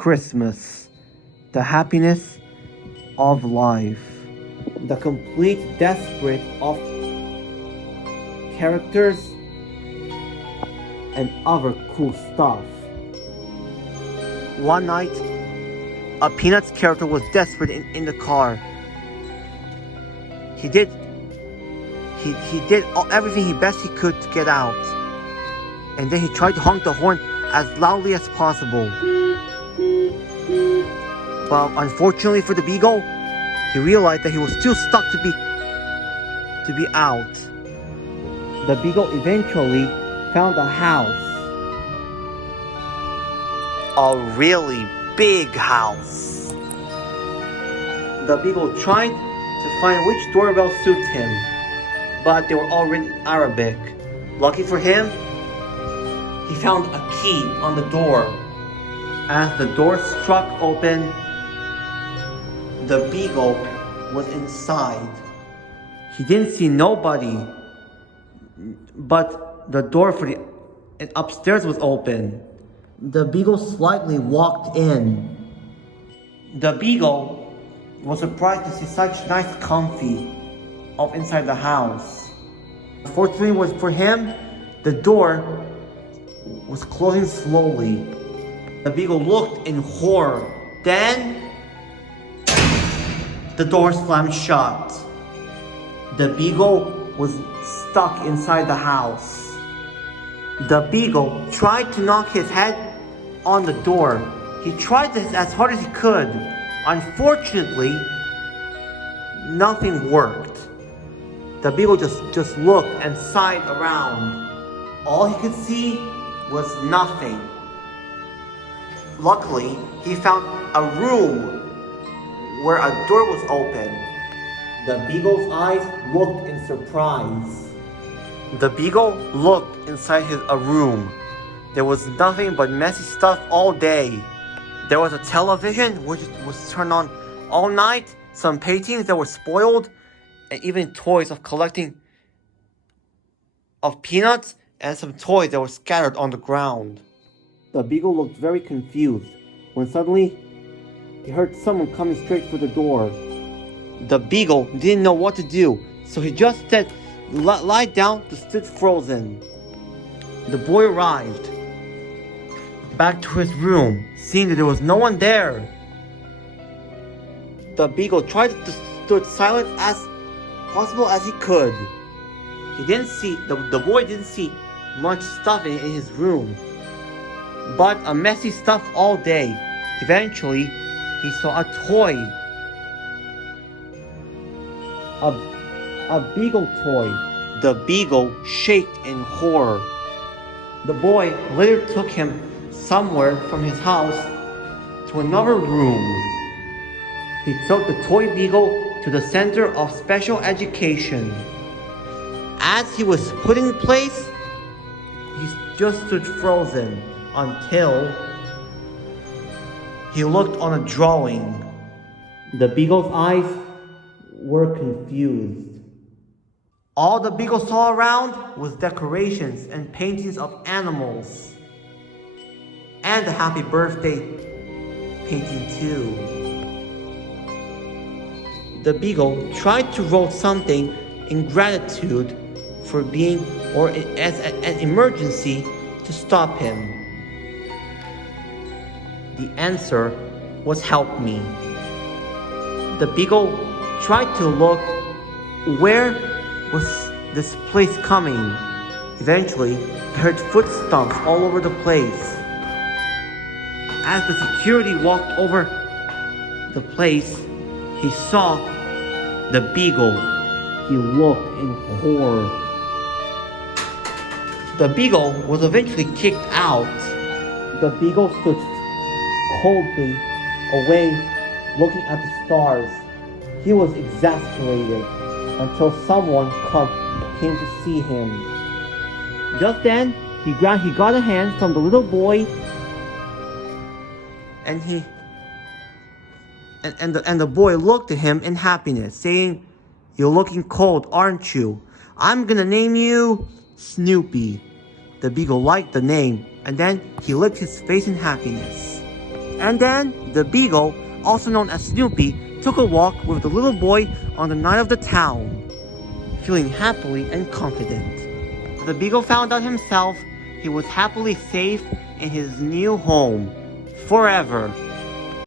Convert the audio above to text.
Christmas, the happiness of life, the complete desperate of characters and other cool stuff. One night, a Peanuts character was desperate in the car. He did everything he best he could to get out. And then he tried to honk the horn as loudly as possible. But unfortunately for the Beagle, he realized that he was too stuck to be out. The Beagle eventually found a house. A really big house. The Beagle tried to find which doorbell suits him, but they were all written in Arabic. Lucky for him, he found a key on the door. As the door struck open, the Beagle was inside. He didn't see nobody, but the door for the upstairs was open. The Beagle slightly walked in. The Beagle was surprised to see such nice comfy of inside the house. Fortunately for him, the door was closing slowly. The Beagle looked in horror. Then, the door slammed shut. The Beagle was stuck inside the house. The Beagle tried to knock his head on the door. He tried this as hard as he could. Unfortunately, nothing worked. The Beagle just looked and sighed around. All he could see was nothing. Luckily, he found a room where a door was open. The Beagle's eyes looked in surprise. The Beagle looked inside a room. There was nothing but messy stuff all day. There was a television which was turned on all night, some paintings that were spoiled, and even toys of collecting of peanuts and some toys that were scattered on the ground. The Beagle looked very confused when suddenly he heard someone coming straight for the door. The Beagle didn't know what to do, so he just said, "Lie down," to stood frozen. The boy arrived back to his room, seeing that there was no one there. The Beagle tried to stood silent as possible as he could. He didn't see, the boy didn't see much stuff in his room, but a messy stuff all day. Eventually, he saw a toy. A Beagle toy. The Beagle shaked in horror. The boy later took him somewhere from his house to another room. He took the toy Beagle to the Center of Special Education. As he was put in place, he just stood frozen until he looked on a drawing. The Beagle's eyes were confused. All the Beagle saw around was decorations and paintings of animals. And a happy birthday painting too. The Beagle tried to write something in gratitude for being, or as an emergency to stop him. The answer was "help me." The Beagle tried to look where was this place coming. Eventually, he heard footsteps all over the place. As the security walked over the place, he saw the Beagle. He looked in horror. The Beagle was eventually kicked out. The Beagle stood coldly away, looking at the stars. He was exasperated until someone came to see him. Just then, he got a hand from the little boy, and the boy looked at him in happiness, saying, "You're looking cold, aren't you? I'm gonna name you Snoopy." The Beagle liked the name, and then he licked his face in happiness. And then the Beagle, also known as Snoopy, took a walk with the little boy on the night of the town, feeling happily and confident. The Beagle found out himself he was happily safe in his new home, forever.